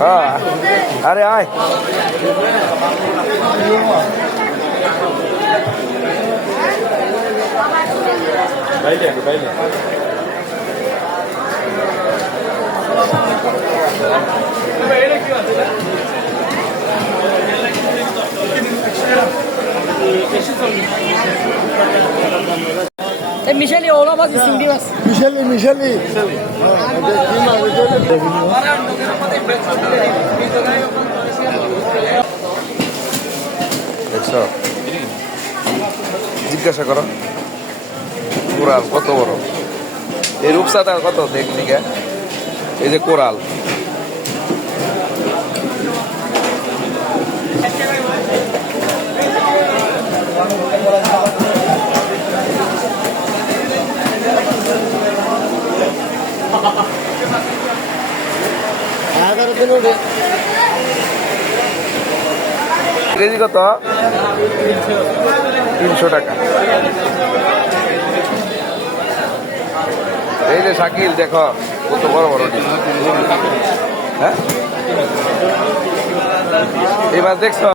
হ্যাঁ আরে আয় মিশালি ওলা মাছ চিংড়ি মাছ মিশালি দেখছো জিজ্ঞাসা করো কোরাল কত বড় এই রূপসাটা কত দেখদিকে এই যে কোরাল কেজি কত 300 টাকা এই যে শাকিল দেখো কত বড় বড় হ্যাঁ এই মাছ দেখছো